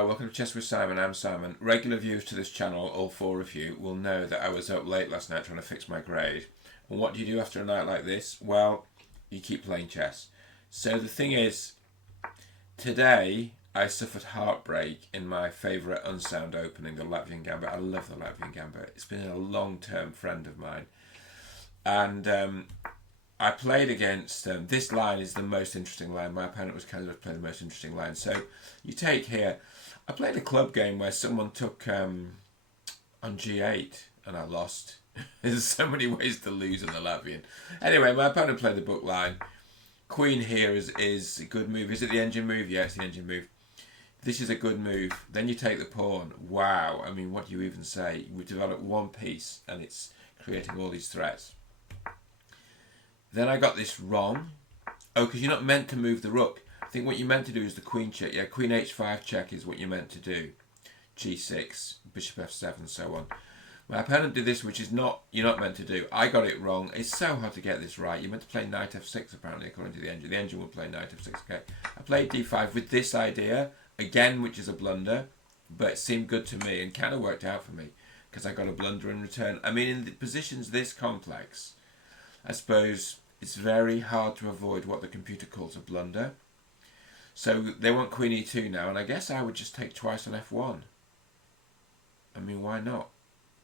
Hello, welcome to Chess with Simon. I'm Simon. Regular viewers to this channel, all four of you, will know that I was up late last night trying to fix my grade. And what do you do after a night like this? Well, you keep playing chess. So the thing is, today I suffered heartbreak in my favourite unsound opening, the Latvian Gambit. I love the Latvian Gambit. It's been a long-term friend of mine. And I played against, this line is the most interesting line. My opponent was kind of playing the most interesting line. So you take here, I played a club game where someone took on G8 and I lost. There's so many ways to lose in the Latvian. Anyway, my opponent played the book line. Queen here is a good move. Is it the engine move? Yeah, it's the engine move. This is a good move. Then you take the pawn. Wow. I mean, what do you even say? We've developed one piece and it's creating all these threats. Then I got this wrong. Oh, because you're not meant to move the rook. I think what you're meant to do is the queen check. Yeah, queen h5 check is what you're meant to do. g6, bishop f7, and so on. My opponent did this, which is not you're not meant to do. I got it wrong. It's so hard to get this right. You're meant to play knight f6, apparently, according to the engine. The engine will play knight f6. Okay. I played d5 with this idea, again, which is a blunder, but it seemed good to me and kind of worked out for me because I got a blunder in return. I mean, in the positions this complex, I suppose it's very hard to avoid what the computer calls a blunder. So they want queen e2 now, and I guess I would just take twice on f1. I mean, why not?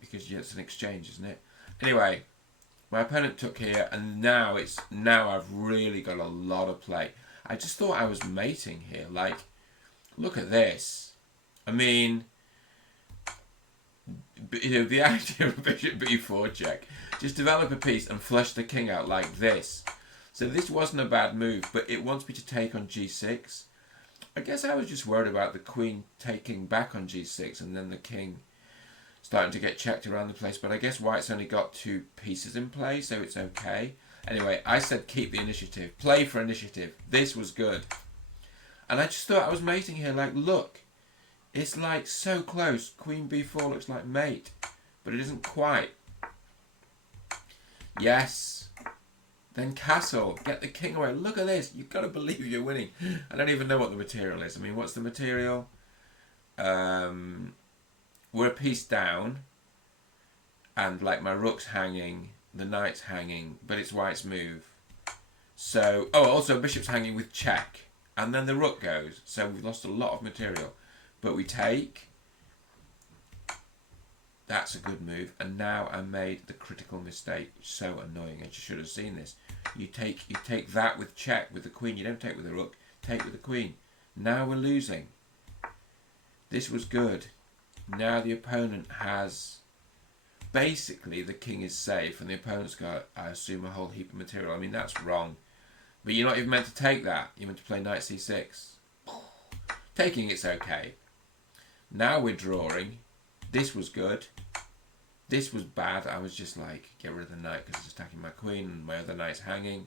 Because yeah, it's an exchange, isn't it? Anyway, my opponent took here, and now I've really got a lot of play. I just thought I was mating here. Like, look at this. I mean, you know, the idea of bishop b4 check. Just develop a piece and flush the king out like this. So this wasn't a bad move, but it wants me to take on g6. I guess I was just worried about the queen taking back on g6 and then the king starting to get checked around the place. But I guess white's only got two pieces in play, so it's okay. Anyway, I said keep the initiative. Play for initiative. This was good. And I just thought I was mating here. Like, look. It's like so close. Queen b4 looks like mate. But it isn't quite. Yes. Then castle. Get the king away. Look at this. You've got to believe you're winning. I don't even know what the material is. I mean, what's the material? We're a piece down. And like my rook's hanging. The knight's hanging. But it's white's move. So, oh, also bishop's hanging with check. And then the rook goes. So we've lost a lot of material. But we take. That's a good move. And now I made the critical mistake. So annoying. I just should have seen this. You take that with check with the queen. You don't take with the rook. Take with the queen. Now we're losing. This was good. Now the opponent has... Basically, the king is safe. And the opponent's got, I assume, a whole heap of material. I mean, that's wrong. But you're not even meant to take that. You're meant to play knight c6. Taking it's okay. Now we're drawing. This was good. This was bad. I was just like, get rid of the knight because it's attacking my queen and my other knight's hanging.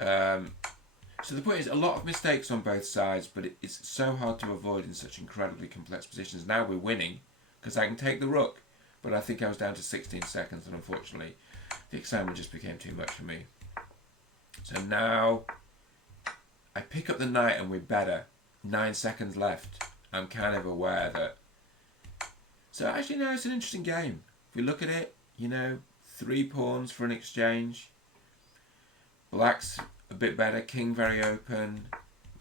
So the point is, a lot of mistakes on both sides, but it's so hard to avoid in such incredibly complex positions. Now we're winning because I can take the rook, but I think I was down to 16 seconds and unfortunately the excitement just became too much for me. So now I pick up the knight and we're better. 9 seconds left. I'm kind of aware that... So actually, no, it's an interesting game. If we look at it, you know, 3 pawns for an exchange. Black's a bit better. King very open.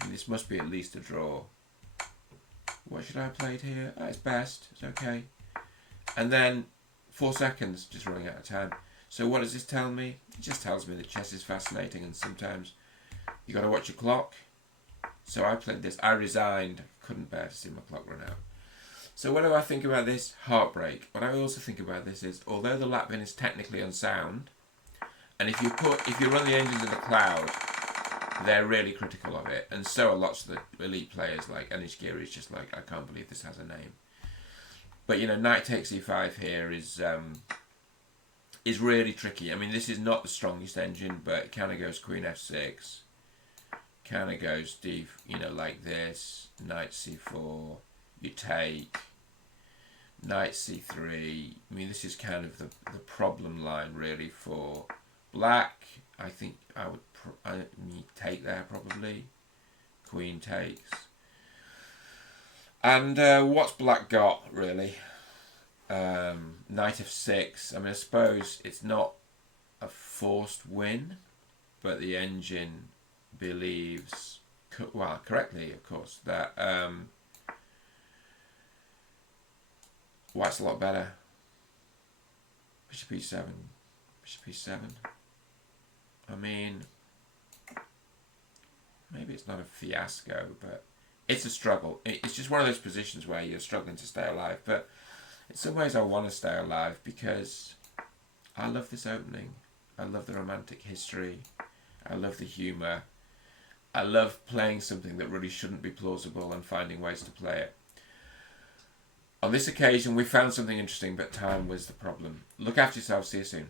And this must be at least a draw. What should I have played here? Oh, it's best. It's okay. And then 4 seconds, just running out of time. So what does this tell me? It just tells me that chess is fascinating and sometimes you got to watch your clock. So I played this. I resigned. Couldn't bear to see my clock run out. So what do I think about this? Heartbreak. What I also think about this is, although the Latvian is technically unsound, and if you run the engines in the cloud, they're really critical of it, and so are lots of the elite players. Like Anish Giri is just like, I can't believe this has a name. But you know, knight takes e5 here is really tricky. I mean, this is not the strongest engine, but it kind of goes queen f6. Kind of goes d, you know, like this. Knight c4. You take. Knight c3. I mean, this is kind of the problem line really for black. I think I would take there probably. Queen takes. And what's black got, really? Knight f6. I mean, I suppose it's not a forced win, but the engine believes, well, correctly, of course, that white's a lot better. Bishop e7, bishop e7. I mean, maybe it's not a fiasco, but it's a struggle. It's just one of those positions where you're struggling to stay alive. But in some ways I want to stay alive because I love this opening. I love the romantic history. I love the humour. I love playing something that really shouldn't be plausible and finding ways to play it. On this occasion we found something interesting, but time was the problem. Look after yourself. See you soon.